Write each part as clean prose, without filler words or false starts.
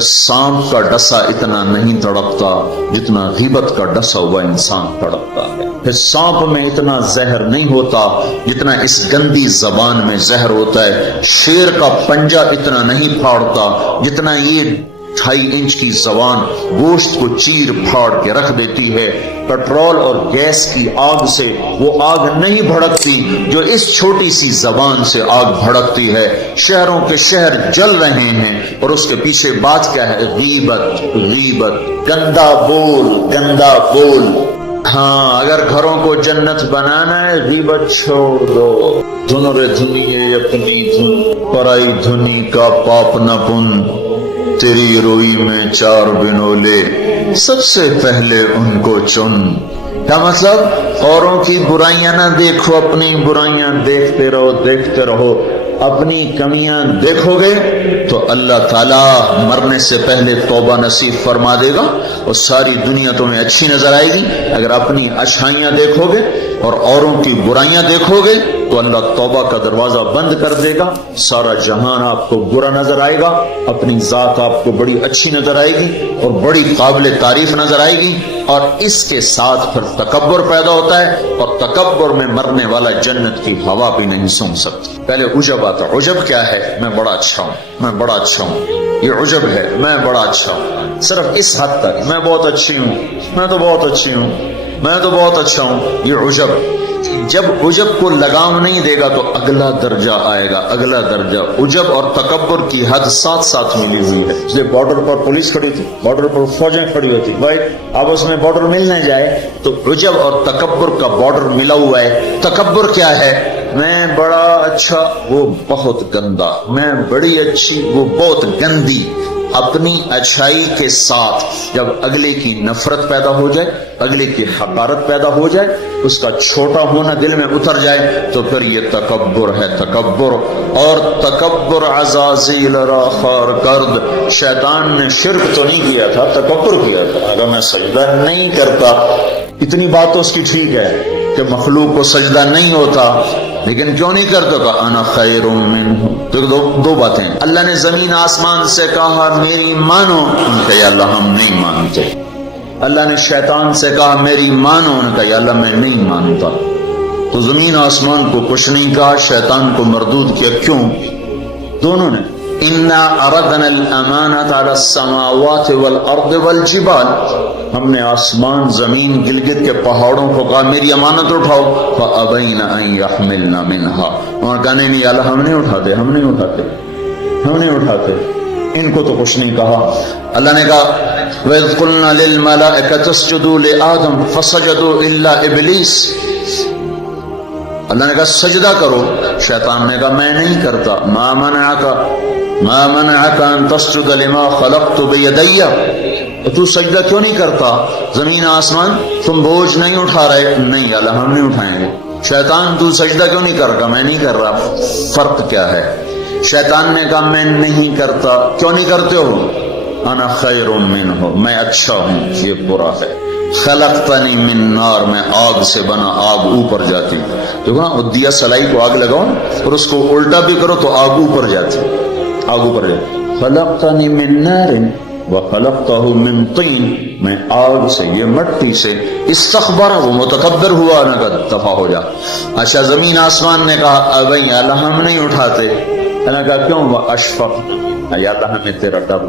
پھر سانپ کا ڈسا اتنا نہیں تڑپتا جتنا غیبت کا ڈسا ہوا انسان تڑپتا ہے. پھر سانپ میں اتنا زہر نہیں ہوتا جتنا اس گندی زبان میں زہر ہوتا ہے. شیر کا پنجہ اتنا نہیں پھاڑتا جتنا یہ 2.5 انچ کی زبان گوشت کو چیر پھاڑ کے رکھ دیتی ہے. پٹرول اور گیس کی آگ سے وہ آگ نہیں بھڑکتی جو اس چھوٹی سی زبان سے آگ بھڑکتی ہے. شہروں کے شہر جل رہے ہیں اور اس کے پیچھے بات کیا ہے؟ غیبت. غیبت، گندا بول، گندا بول. ہاں، اگر گھروں کو جنت بنانا ہے غیبت چھوڑ دو. دھن رے دھنیے اپنی دھن، پرائی دھنی کا پاپ نہ پن. تیری روئی میں 4 بنولے، سب سے پہلے ان کو چن. کیا مطلب؟ اوروں کی برائیاں نہ دیکھو، اپنی برائیاں دیکھتے رہو، دیکھتے رہو. اپنی کمیاں دیکھو گے تو اللہ تعالیٰ مرنے سے پہلے توبہ نصیب فرما دے گا اور ساری دنیا تمہیں اچھی نظر آئے گی. اگر اپنی اچھائیاں دیکھو گے اور اوروں کی برائیاں دیکھو گے تو اللہ توبہ کا دروازہ بند کر دے گا. سارا جہان آپ کو برا نظر آئے گا، اپنی ذات آپ کو بڑی اچھی نظر آئے گی اور بڑی قابل تعریف نظر آئے گی. اور اس کے ساتھ پھر تکبر پیدا ہوتا ہے اور تکبر میں مرنے والا جنت کی ہوا بھی نہیں سونگھ سکتی. پہلے عجب آتا. عجب کیا ہے؟ میں بڑا اچھا ہوں، میں بڑا اچھا ہوں. یہ عجب ہے، میں بڑا اچھا ہوں. صرف اس حد تک میں بہت اچھی ہوں، میں تو بہت اچھی ہوں، میں تو بہت اچھا ہوں. یہ عجب. جب عجب کو لگام نہیں دے گا تو اگلا درجہ آئے گا، اگلا درجہ. عجب اور تکبر کی حد ساتھ ساتھ ملی ہوئی ہے. اس لیے بارڈر پر پولیس کھڑی تھی، بارڈر پر فوجیں کھڑی ہوتی. بھائی آپس میں بارڈر ملنے جائے تو عجب اور تکبر کا بارڈر ملا ہوا ہے. تکبر کیا ہے؟ میں بڑا اچھا، وہ بہت گندا. میں بڑی اچھی، وہ بہت گندی. اپنی اچھائی کے ساتھ جب اگلے کی نفرت پیدا ہو جائے، اگلے کی حقارت پیدا ہو جائے، اس کا چھوٹا ہونا دل میں اتر جائے تو پھر یہ تکبر ہے. تکبر. اور تکبر عزازیل را خار کرد. شیطان نے شرک تو نہیں کیا تھا، تکبر کیا تھا. اگر میں سجدہ نہیں کرتا، اتنی بات تو اس کی ٹھیک ہے کہ مخلوق کو سجدہ نہیں ہوتا، لیکن کیوں نہیں کرتا تھا؟ انا خیر منہ. تو دو باتیں. اللہ نے زمین آسمان سے کہا میری مانو، ان کا یا اللہ ہم نہیں مانتے. اللہ نے شیطان سے کہا میری مانو، ان کا یا اللہ میں نہیں مانتا. تو زمین آسمان کو کچھ نہیں کہا، شیطان کو مردود کیا. کیوں؟ دونوں نے. انا اردنا الامانۃ علی السماوات والارض والجبال. ہم نے آسمان، زمین، گلگت کے پہاڑوں کو کہا میری امانت اٹھاؤ. فابین ان یحملن منها. اور کہا نہیں اللہ ہم نہیں اٹھاتے، ہم نہیں اٹھاتے، ہم نہیں اٹھاتے. ان کو تو کچھ نہیں کہا. اللہ نے کہا وَإِذْ قُلْنَا لِلْمَلَائِكَةِ اسْجُدُوا لِآدَمَ فَسَجَدُوا إِلَّا إِبْلِيسَ. اللہ نے کہا سجدہ کرو. شیطان نے کہا میں نہیں کرتا. ما منعك ان تسجد لما خلقت بيدي. تو سجدہ کیوں نہیں کرتا؟ زمین آسمان تم بوجھ نہیں اٹھا رہے. نہیں اللہ ہم نہیں اٹھائیں گے. شیطان تو سجدہ کیوں نہیں کر رہا؟ میں نہیں کر رہا. فرق کیا ہے؟ شیطان نے کہا میں نہیں کرتا. کیوں نہیں کرتے ہو؟ انا خیر منہ، میں اچھا ہوں، یہ برا ہے. خلقتنی من نار، میں آگ سے بنا، آگ اوپر جاتی. دیکھو نا، دیا سلائی کو آگ لگاؤ اور اس کو الٹا بھی کرو تو آگ اوپر جاتی، آگ اوپر جاتی. خلقتنی من نار وخلقتہ من طین، میں آگ سے، یہ مٹی سے. استخبر، وہ متکبر ہوا، نہ کہا دفع ہو جا. اچھا زمین آسمان نے کہا ابھی اللہ ہم نہیں اٹھاتے. اللہ کہا کیوں؟ اشفق، یا اللہ ہمیں تیرا ڈر،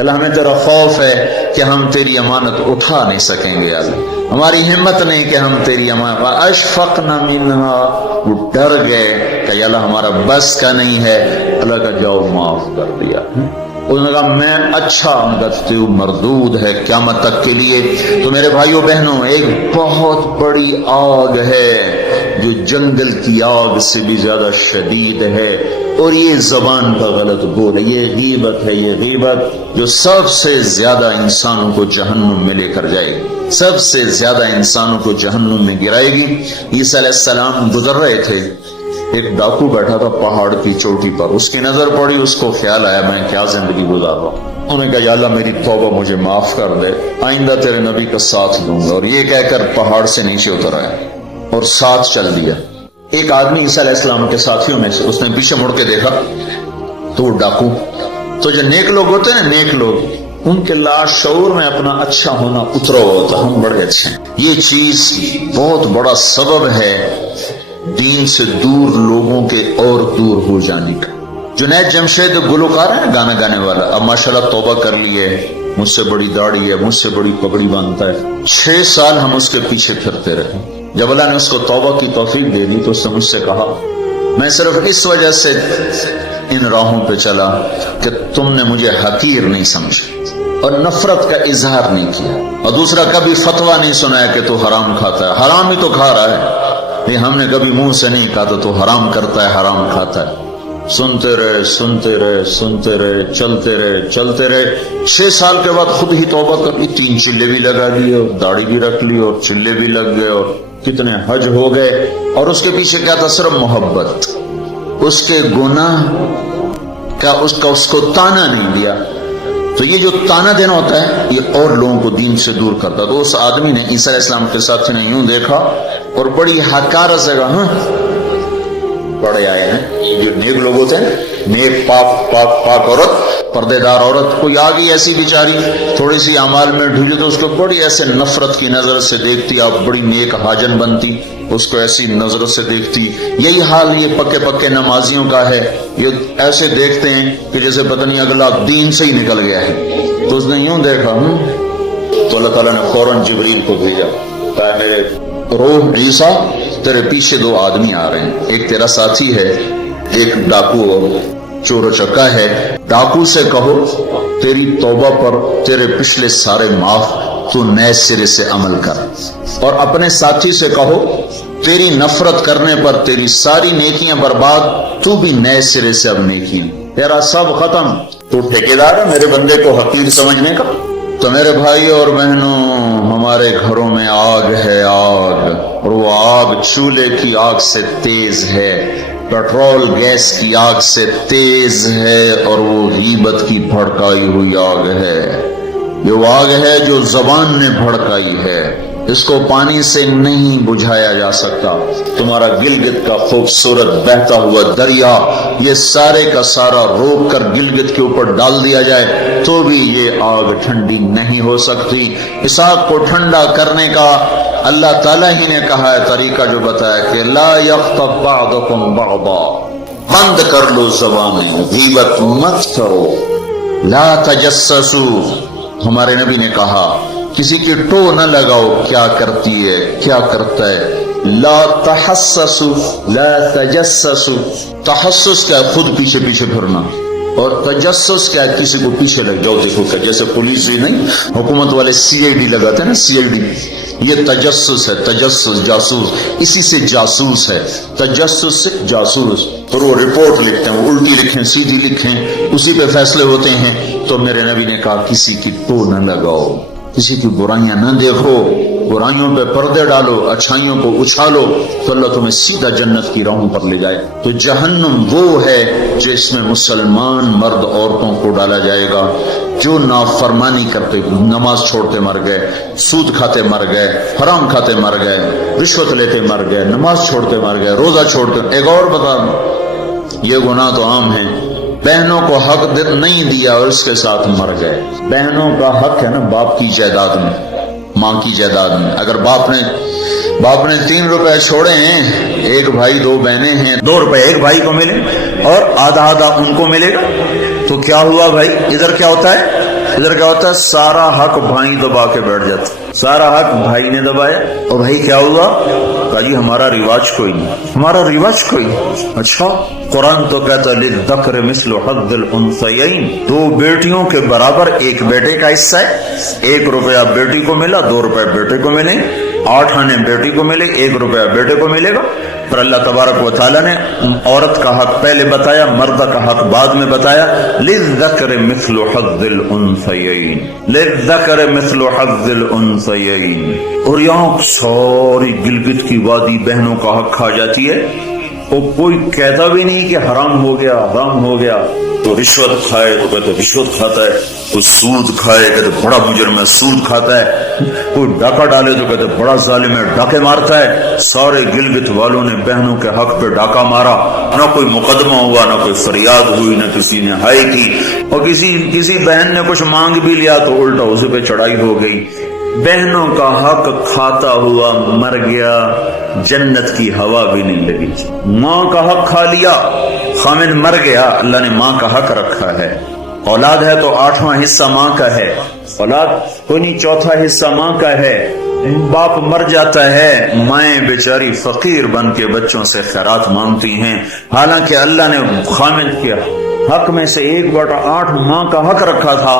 اللہ ہمیں تیرا خوف ہے کہ ہم تیری امانت اٹھا نہیں سکیں گے. اللہ ہماری ہمت نہیں کہ ہم تیری امانت. اشفقنا منها، وہ ڈر گئے کہ اللہ ہمارا بس کا نہیں ہے. اللہ کا جاؤ معاف کر دیا. انہوں نے کہا میں اچھا ہوں، مردود ہے قیامت تک کے لیے. تو میرے بھائیوں بہنوں، ایک بہت بڑی آگ ہے جو جنگل کی آگ سے بھی زیادہ شدید ہے، اور یہ زبان کا غلط بول ہے. یہ غیبت ہے. یہ غیبت جو سب سے زیادہ انسانوں کو جہنم میں لے کر جائے گی، سب سے زیادہ انسانوں کو جہنم میں گرائے گی. عیسیٰ علیہ السلام گزر رہے تھے، ایک ڈاکو بیٹھا تھا پہاڑ کی چوٹی پر. اس کی نظر پڑی، اس کو خیال آیا میں کیا زندگی گزار رہا ہوں. انہوں نے کہا یا اللہ میری توبہ مجھے معاف کر دے، آئندہ تیرے نبی کا ساتھ دوں گا. اور یہ کہہ کر پہاڑ سے نیچے اتر آیا اور ساتھ چل دیا. ایک آدمی عیسیٰ علیہ السلام کے ساتھیوں میں سے، اس نے پیچھے مڑ کے دیکھا تو وہ ڈاکو تو جو نیک لوگ ہوتے ہیں نا، نیک لوگ، ان کے لاشعور میں اپنا اچھا ہونا اترا ہوتا، ہم بڑے اچھے ہیں۔ یہ چیز بہت بڑا سبب ہے دین سے دور لوگوں کے اور دور ہو جانے کا۔ جنید جمشید گلوکار ہے، گانا گانے والا، اب ماشاءاللہ توبہ کر لی ہے، مجھ سے بڑی داڑھی ہے، مجھ سے بڑی پگڑی باندھتا ہے۔ 6 سال ہم اس کے پیچھے پھرتے رہے۔ جب اللہ نے اس کو توبہ کی توفیق دے دی تو اس نے مجھ سے کہا، میں صرف اس وجہ سے ان راہوں پہ چلا کہ تم نے مجھے حقیر نہیں سمجھا اور نفرت کا اظہار نہیں کیا، اور دوسرا کبھی فتویٰ نہیں سنایا کہ تو حرام کھاتا ہے، حرام ہی تو کھا رہا ہے، یہ ہم نے کبھی منہ سے نہیں کہا تو حرام کرتا ہے، حرام کھاتا ہے۔ سنتے رہے سنتے رہے سنتے رہے، چلتے رہے چلتے رہے۔ 6 سال کے بعد خود ہی توبہ کر لی، 3 چلے بھی لگا لیے اور داڑھی بھی رکھ لی اور چلے بھی لگ گئے اور کتنے حج ہو گئے، اور اس کے پیچھے کیا تھا؟ صرف محبت۔ اس کے گناہ کا اس کو تانا نہیں دیا۔ تو یہ جو تانا دینا ہوتا ہے یہ اور لوگوں کو دین سے دور کرتا ہے۔ تو اس آدمی نے عیسیٰ علیہ السلام کے ساتھی نے یوں دیکھا اور بڑی حقارت سے کہا، بڑے آئے ہیں یہ جو نیک لوگ ہوتے ہیں، نیک پاک عورت، پردے دار عورت، کوئی آ گئی ایسی بیچاری تھوڑی سی اعمال میں ڈھیلی تو اس کو بڑی ایسے نفرت کی نظر سے دیکھتی، آپ بڑی نیک حاجن بنتی، اس کو ایسی نظر سے دیکھتی۔ یہی حال یہ پکے نمازیوں کا ہے، یہ ایسے دیکھتے ہیں کہ جیسے پتہ نہیں اگلا دین سے ہی نکل گیا ہے۔ تو اس نے یوں دیکھا، تو اللہ تعالیٰ نے فوراً جبریل کو بھیجا، کہا میرے روح عیسیٰ تیرے پیچھے 2 آدمی آ رہے ہیں، ایک تیرا ساتھی ہے، ایک ڈاکو اور چور و چکا ہے۔ ڈاکو سے کہو تیری توبہ پر تیرے پچھلے سارے معاف، تو نئے سرے سے عمل کر، اور اپنے ساتھی سے کہو تیری نفرت کرنے پر تیری ساری نیکیاں برباد، تو بھی نئے سرے سے اب نیکیاں، تیرا سب ختم۔ تو ٹھیکیدار ہے میرے بندے کو حقیر سمجھنے کا؟ تو میرے بھائی اور بہنوں، ہمارے گھروں میں آگ ہے، آگ، اور وہ آگ چولہے کی آگ سے تیز ہے، پیٹرول گیس کی آگ سے تیز ہے، اور وہ غیبت کی بھڑکائی ہوئی آگ ہے۔ یہ وہ آگ ہے جو زبان نے بھڑکائی ہے، اس کو پانی سے نہیں بجھایا جا سکتا۔ تمہارا گلگت کا خوبصورت بہتا ہوا دریا یہ سارے کا سارا روک کر گلگت کے اوپر ڈال دیا جائے تو بھی یہ آگ ٹھنڈی نہیں ہو سکتی۔ اس آگ کو ٹھنڈا کرنے کا اللہ تعالیٰ ہی نے کہا ہے طریقہ، جو بتایا کہ لا یغتب بعضکم بعضا، بند کر لو زبانیں، غیبت مت کرو، لا تجسسوا، ہمارے نبی نے کہا کسی کی ٹو نہ لگاؤ کیا کرتی ہے کیا کرتا ہے، لا تحسسوا لا تجسسوا، تحسس کیا ہے؟ خود پیچھے پیچھے پھرنا، اور تجسس کیا ہے؟ کسی کو پیچھے لگ جاؤ، دیکھو کہ جیسے پولیس ہی نہیں، حکومت والے CID لگاتے ہیں نا، CID، یہ تجسس ہے، تجسس جاسوس، اسی سے جاسوس ہے، تجسس سے جاسوس، اور وہ رپورٹ لکھتے ہیں، وہ الٹی لکھیں سیدھی لکھیں، اسی پہ فیصلے ہوتے ہیں۔ تو میرے نبی نے کہا کسی کی ٹو نہ لگاؤ، کسی کی برائیاں نہ دیکھو، برائیوں پہ پردے ڈالو، اچھائیوں کو اچھالو، تو اللہ تمہیں سیدھا جنت کی راہوں پر لے جائے۔ تو جہنم وہ ہے جس میں مسلمان مرد عورتوں کو ڈالا جائے گا جو نافرمانی کرتے، نماز چھوڑتے مر گئے، سود کھاتے مر گئے، حرام کھاتے مر گئے، رشوت لیتے مر گئے، نماز چھوڑتے مر گئے، روزہ چھوڑتے۔ ایک اور بتا دوں، یہ گناہ تو عام ہے، بہنوں کو حق نہیں دیا اور اس کے ساتھ مر گئے۔ بہنوں کا حق ہے نا باپ کی جائیداد میں، ماں کی جائیداد میں۔ اگر باپ نے 3 روپے چھوڑے ہیں، ایک بھائی 2 بہنیں ہیں، 2 روپے ایک بھائی کو ملے اور آدھا آدھا ان کو ملے گا، تو کیا ہوا بھائی؟ ادھر کیا ہوتا ہے؟ سارا حق بھائی دبا کے بیٹھ جاتا، سارا حق بھائی نے دبایا، اور بھائی کیا ہوا؟ کہا جی ہمارا رواج کوئی نہیں۔ اچھا قرآن تو کہتا للذکر مثل حظ الانثیین، 2 بیٹیوں کے برابر ایک بیٹے کا حصہ ہے، 1 روپیہ بیٹی کو ملا، 2 روپے بیٹے کو ملے، 8 آنے بیٹی کو ملے، 1 روپیہ بیٹے کو ملے گا۔ پر اللہ تبارک و تعالیٰ نے عورت کا حق پہلے بتایا، مرد کا حق بعد میں بتایا، للذکر مثل حظ الانثیین، للذکر مثل حظ الانثیین۔ اور یہاں ساری گلگت کی وادی بہنوں کا حق کھا جاتی ہے، اور کوئی کہتا بھی نہیں کہ حرام ہو گیا۔ تو رشوت کھائے تو کہتے رشوت کھاتا ہے، کوئی سود کھائے کہتے بڑا مجرم ہے سود کھاتا ہے، کوئی ڈاکہ ڈالے تو کہتے بڑا ظالم ہے ڈاکے مارتا ہے۔ سارے گلگت والوں نے بہنوں کے حق پہ ڈاکہ مارا، نہ کوئی مقدمہ ہوا، نہ کوئی فریاد ہوئی، نہ کسی نے ہائے کی، اور کسی بہن نے کچھ مانگ بھی لیا تو الٹا اسے پہ چڑھائی ہو گئی. بہنوں کا حق کھاتا ہوا مر گیا، جنت کی ہوا بھی نہیں لگی. ماں کا حق کھا لیا، خامن مر گیا، اللہ نے ماں کا حق رکھا ہے. اولاد ہے تو 8واں حصہ ماں کا ہے، اولاد کوئی نہیں 4تھا حصہ ماں کا ہے. باپ مر جاتا ہے، مائیں بیچاری فقیر بن کے بچوں سے خیرات مانگتی ہیں، حالانکہ اللہ نے خامن کے حق میں سے 1/8 ماں کا حق رکھا تھا،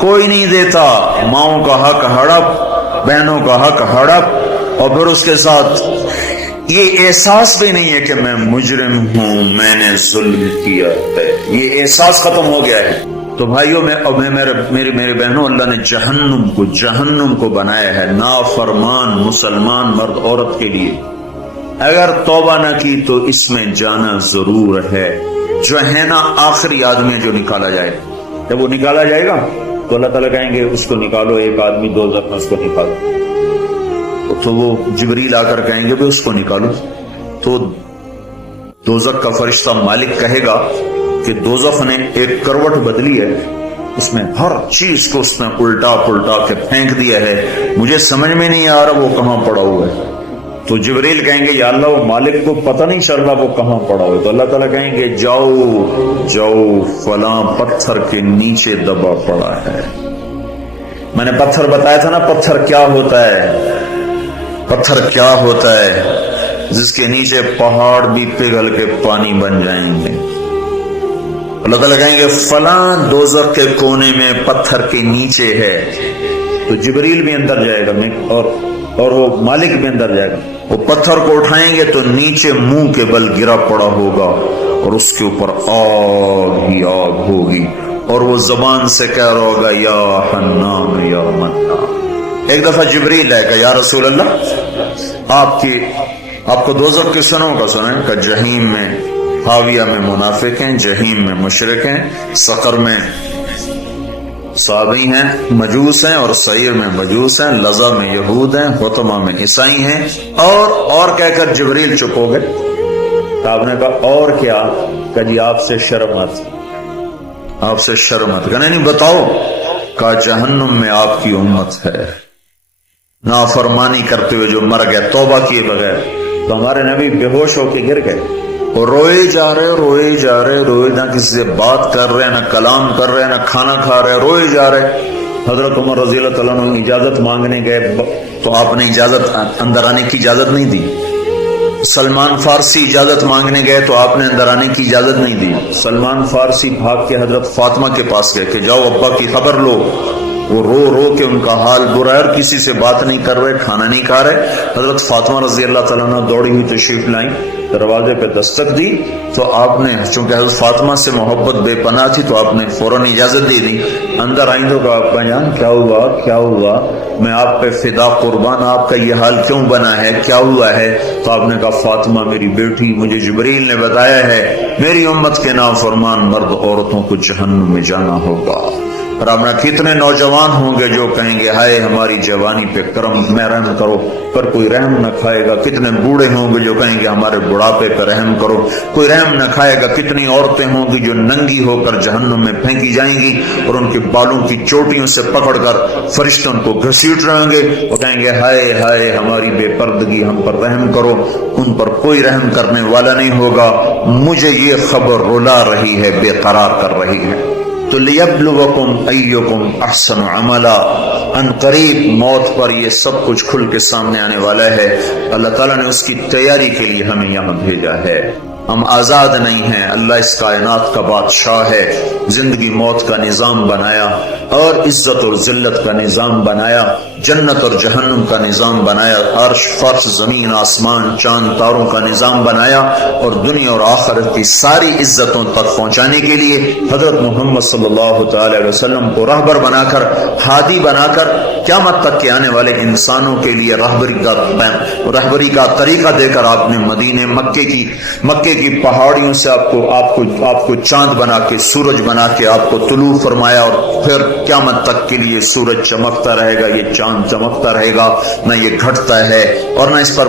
کوئی نہیں دیتا. ماؤں کا حق ہڑپ، بہنوں کا حق ہڑپ، اور پھر اس کے ساتھ یہ احساس بھی نہیں ہے کہ میں مجرم ہوں، میں نے ظلم کیا ہے، یہ احساس ختم ہو گیا ہے. تو بھائیوں میرے بہنوں، اللہ نے جہنم کو بنایا ہے نافرمان مسلمان مرد عورت کے لیے. اگر توبہ نہ کی تو اس میں جانا ضرور ہے. جو ہے نا آخری آدمی جو نکالا جائے، جب وہ نکالا جائے گا تو اللہ تعالیٰ کہیں گے اس کو نکالو، ایک آدمی دوزخ میں اس کو نکالو. تو وہ جبریل آ کر کہیں گے بھی اس کو نکالو. تو دوزخ کا فرشتہ مالک کہے گا کہ دوزخ نے ایک کروٹ بدلی ہے، اس میں ہر چیز کو اس نے الٹا پلٹا کے پھینک دیا ہے، مجھے سمجھ میں نہیں آ رہا وہ کہاں پڑا ہوا ہے. تو جبریل کہیں گے یا اللہ وہ مالک کو پتہ نہیں چل رہا وہ کہاں پڑا ہوا ہے. تو اللہ تعالیٰ کہیں گے جاؤ فلاں پتھر کے نیچے دبا پڑا ہے. میں نے پتھر بتایا تھا نا، پتھر کیا ہوتا ہے، پتھر کیا ہوتا ہے جس کے نیچے پہاڑ بھی پگھل کے پانی بن جائیں گے. اللہ تعالیٰ کہیں گے فلاں دوزخ کے کونے میں پتھر کے نیچے ہے. تو جبریل بھی اندر جائے گا اور وہ مالک بھی اندر جائے گا. وہ پتھر کو اٹھائیں گے تو نیچے منہ کے بل گرا پڑا ہوگا اور اس کے اوپر آگ ہی آگ ہوگی، اور وہ زبان سے کہہ رہا ہوگا یا حنان یا منان. ایک دفعہ جبریل آئے گا، یا رسول اللہ آپ کو دوزخ کے سنوں کا سنیں کہ جہیم میں حاویہ میں منافق ہیں، جہیم میں مشرک ہیں، سقر میں صابی ہیں مجوس ہیں، اور سعیر میں مجوس ہیں، لظہ میں یہود ہیں، حطمہ میں عیسائی ہیں. اور کہہ کر جبریل چپ ہو گئے. تو آپ نے کہا اور کیا؟ کہ جی آپ سے شرمت کہنے نہیں بتاؤ. کہا جہنم میں آپ کی امت ہے، نافرمانی کرتے ہوئے جو مر گئے توبہ کیے بغیر. تو ہمارے نبی بے ہوش ہو کے گر گئے اور روئے جا رہے، نہ کسی سے بات کر رہے، نہ کلام کر رہے، نہ کھانا کھا رہے، روئے جا رہے. حضرت عمر رضی اللہ تعالیٰ عنہ اجازت مانگنے گئے تو آپ نے اندر آنے کی اجازت نہیں دی. سلمان فارسی اجازت مانگنے گئے تو آپ نے اندر آنے کی اجازت نہیں دی. سلمان فارسی بھاگ کے حضرت فاطمہ کے پاس گئے کہ جاؤ ابا کی خبر لو. وہ رو کے ان کا حال برا ہے اور کسی سے بات نہیں کر رہے، کھانا نہیں کھا رہے. حضرت فاطمہ رضی اللہ تعالیٰ عنہ دوڑی ہوئی تشریف لائیں، دروازے پہ دستک دی تو آپ نے، چونکہ حضرت فاطمہ سے محبت بے پناہ تھی تو آپ نے فوراً اجازت دے دی. اندر آئیں تو کہا ابا جان کیا ہوا، میں آپ پہ فدا قربان، آپ کا یہ حال کیوں بنا ہے، کیا ہوا ہے؟ تو آپ نے کہا فاطمہ میری بیٹی، مجھے جبریل نے بتایا ہے میری امت کے نافرمان مرد عورتوں کو جہنم میں جانا ہوگا. اور آپ کتنے نوجوان ہوں گے جو کہیں گے ہائے ہماری جوانی پہ کرم میں رحم کرو، پر کوئی رحم نہ کھائے گا. کتنے بوڑھے ہوں گے جو کہیں گے ہمارے بڑھاپے پہ رحم کرو، کوئی رحم نہ کھائے گا. کتنی عورتیں ہوں گی جو ننگی ہو کر جہنم میں پھینکی جائیں گی اور ان کے بالوں کی چوٹیوں سے پکڑ کر فرشتے ان کو گھسیٹ رہیں گے اور کہیں گے ہائے ہماری بے پردگی، ہم پر رحم کرو. ان پر کوئی رحم کرنے والا نہیں ہوگا. مجھے یہ خبر رلا رہی ہے، بے قرار کر رہی ہے. تو لیبلوکم ایکم احسن عملا، ان قریب موت پر یہ سب کچھ کھل کے سامنے آنے والا ہے. اللہ تعالیٰ نے اس کی تیاری کے لیے ہمیں یہاں بھیجا ہے. ہم آزاد نہیں ہیں، اللہ اس کائنات کا بادشاہ ہے. زندگی موت کا نظام بنایا اور عزت اور ذلت کا نظام بنایا، جنت اور جہنم کا نظام بنایا، عرش فرش زمین آسمان چاند تاروں کا نظام بنایا، اور دنیا اور آخرت کی ساری عزتوں تک پہنچانے کے لیے حضرت محمد صلی اللہ تعالی علیہ وسلم کو رہبر بنا کر، ہادی بنا کر قیامت تک کے آنے والے انسانوں کے لیے رہبری کا طریقہ دے کر آپ نے مدینے مکے کی پہاڑیوں سے آپ کو چاند بنا کے، سورج بنا کے آپ کو طلوع فرمایا. اور پھر قیامت تک کے لیے سورج چمکتا رہے گا، یہ چاند چمکتا رہے گا، نہ یہ گھٹتا ہے اور نہ اس پر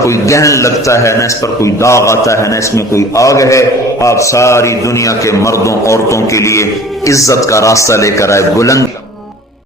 کوئی گہن لگتا ہے، نہ اس پر کوئی داغ آتا ہے، نہ اس میں کوئی آگ ہے. آپ ساری دنیا کے مردوں عورتوں کے لیے عزت کا راستہ لے کر آئے، بلند